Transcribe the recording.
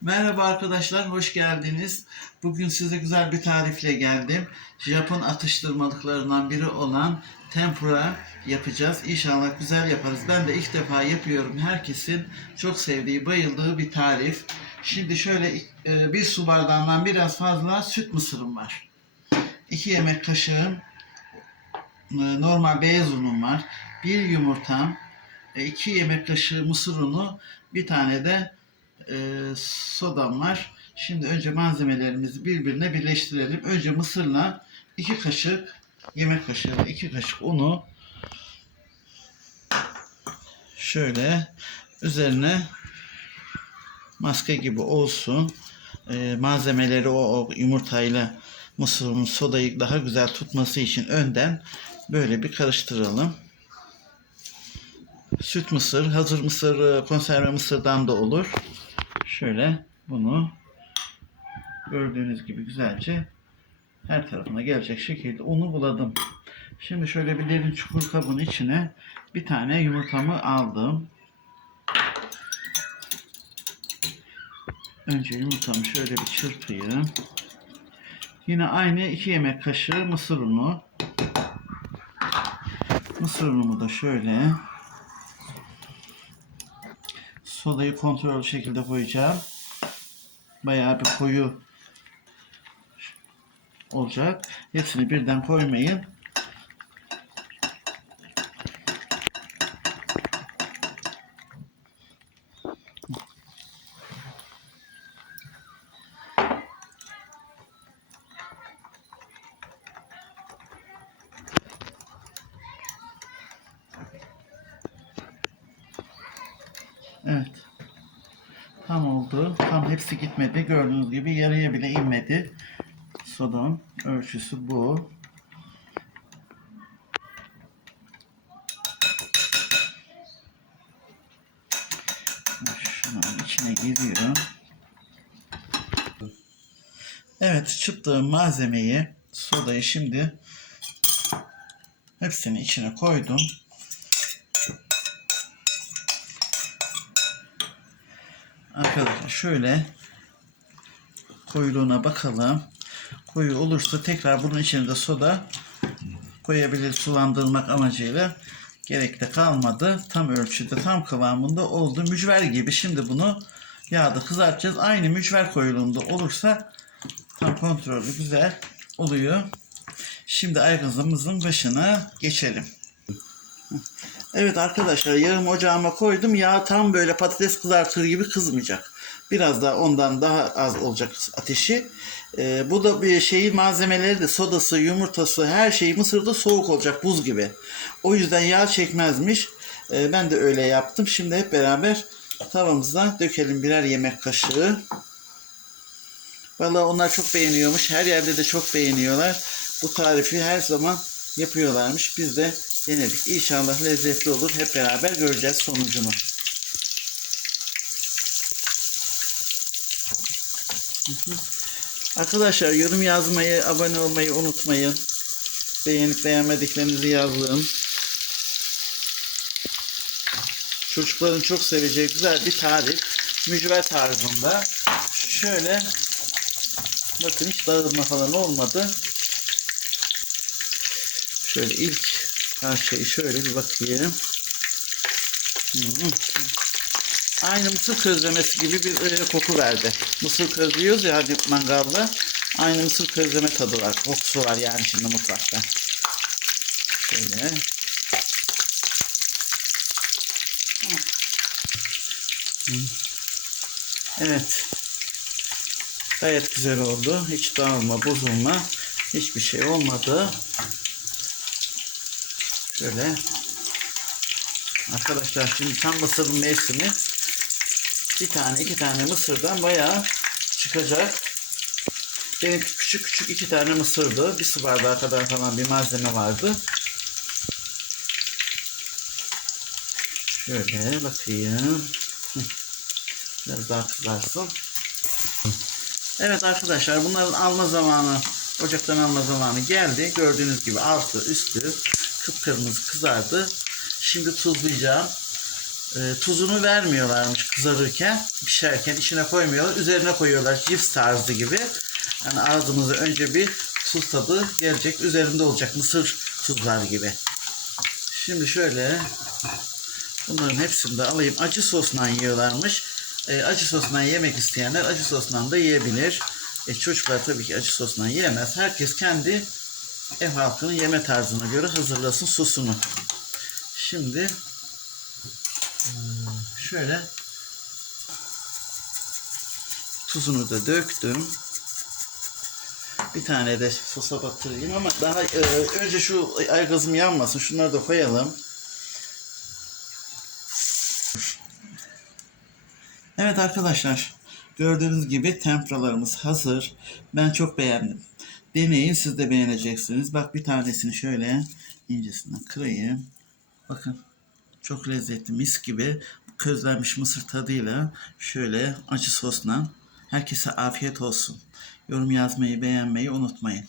Merhaba arkadaşlar, hoş geldiniz. Bugün size güzel bir tarifle geldim. Japon atıştırmalıklarından biri olan tempura yapacağız. İnşallah güzel yaparız. Ben de ilk defa yapıyorum. Herkesin çok sevdiği, bayıldığı bir tarif. Şimdi şöyle e, bir su bardağından biraz fazla süt mısırım var. 2 yemek kaşığım e, normal beyaz unum var. Bir yumurtam, 2 yemek kaşığı mısır unu, bir tane de e, sodam var. Şimdi önce malzemelerimizi birbirine birleştirelim. Önce mısırla iki kaşık yemek kaşığı iki kaşık unu şöyle üzerine maske gibi olsun. E, malzemeleri o, o yumurtayla mısırın sodayı daha güzel tutması için önden böyle bir karıştıralım. Süt mısır, hazır mısır, konserve mısırdan da olur. Şöyle bunu gördüğünüz gibi güzelce her tarafına gelecek şekilde unu buladım. Şimdi şöyle bir derin çukur kabın içine bir tane yumurtamı aldım. Önce yumurtamı şöyle bir çırpayım. Yine aynı 2 yemek kaşığı mısır unu. Mısır unumu da şöyle sodayı kontrollü şekilde koyacağım. Bayağı bir koyu olacak. Hepsini birden koymayın. Evet. Tam oldu. Tam hepsi gitmedi. Gördüğünüz gibi yarıya bile inmedi. Sodun ölçüsü bu. Şunun içine giriyor. Evet çıktığım malzemeyi sodayı şimdi hepsini içine koydum. Arkadaşlar şöyle koyuluğuna bakalım. Koyu olursa tekrar bunun içine de soda koyabilir sulandırmak amacıyla. Gerek de kalmadı. Tam ölçüde, tam kıvamında oldu. Mücver gibi. Şimdi bunu yağda kızartacağız. Aynı mücver koyuluğunda olursa tam kontrollü güzel oluyor. Şimdi aygazımızın başına geçelim. Evet arkadaşlar yağımı ocağıma koydum. Yağ tam böyle patates kızartır gibi kızmayacak. Biraz daha ondan daha az olacak ateşi. Ee, bu da bir şeyin malzemeleri de sodası, yumurtası her şey mısırda soğuk olacak buz gibi. O yüzden yağ çekmezmiş. Ee, ben de öyle yaptım. Şimdi hep beraber tavamıza dökelim birer yemek kaşığı. Vallahi onlar çok beğeniyormuş. Her yerde de çok beğeniyorlar. Bu tarifi her zaman yapıyorlarmış. Biz de denedik. İnşallah lezzetli olur. Hep beraber göreceğiz sonucunu. Arkadaşlar yorum yazmayı, abone olmayı unutmayın. Beğenip beğenmediklerinizi yazın. Çocukların çok seveceği güzel bir tarif. Mücver tarzında. Şöyle bakın hiç dağılma falan olmadı. Şöyle ilk parçayı şöyle bir bakayım. Hmm. Aynı mısır közlemesi gibi bir öyle koku verdi. Mısır közlüyoruz ya hadi mangalda. Aynı mısır közleme tadı var. Kokusu var yani şimdi mutfakta. Şöyle. Hmm. Evet. Gayet güzel oldu. Hiç dağılma, bozulma. Hiçbir şey olmadı. Şöyle. Arkadaşlar şimdi tam mısırın mevsimi. Bir tane iki tane mısırdan bayağı çıkacak. Benim küçük küçük iki tane mısırdı. Bir su bardağı kadar falan bir malzeme vardı. Şöyle bakayım. Biraz daha kızarsın. Evet arkadaşlar bunların alma zamanı ocaktan alma zamanı geldi. Gördüğünüz gibi altı üstü kıpkırmızı kızardı. Şimdi tuzlayacağım. e, tuzunu vermiyorlarmış kızarırken, pişerken içine koymuyorlar. Üzerine koyuyorlar cips tarzı gibi. Yani ağzımıza önce bir tuz tadı gelecek. Üzerinde olacak mısır tuzlar gibi. Şimdi şöyle bunların hepsini de alayım. Acı sosla yiyorlarmış. E, acı sosla yemek isteyenler acı sosla da yiyebilir. E, çocuklar tabii ki acı sosla yiyemez. Herkes kendi ev halkının yeme tarzına göre hazırlasın sosunu. Şimdi e, şöyle tuzunu da döktüm. Bir tane de sosa batırayım ama daha e, önce şu aygazım yanmasın. Şunları da koyalım. Evet arkadaşlar. Gördüğünüz gibi tempralarımız hazır. Ben çok beğendim. Deneyin siz de beğeneceksiniz. Bak bir tanesini şöyle incesinden kırayım. Bakın çok lezzetli mis gibi közlenmiş mısır tadıyla şöyle acı sosla herkese afiyet olsun. Yorum yazmayı beğenmeyi unutmayın.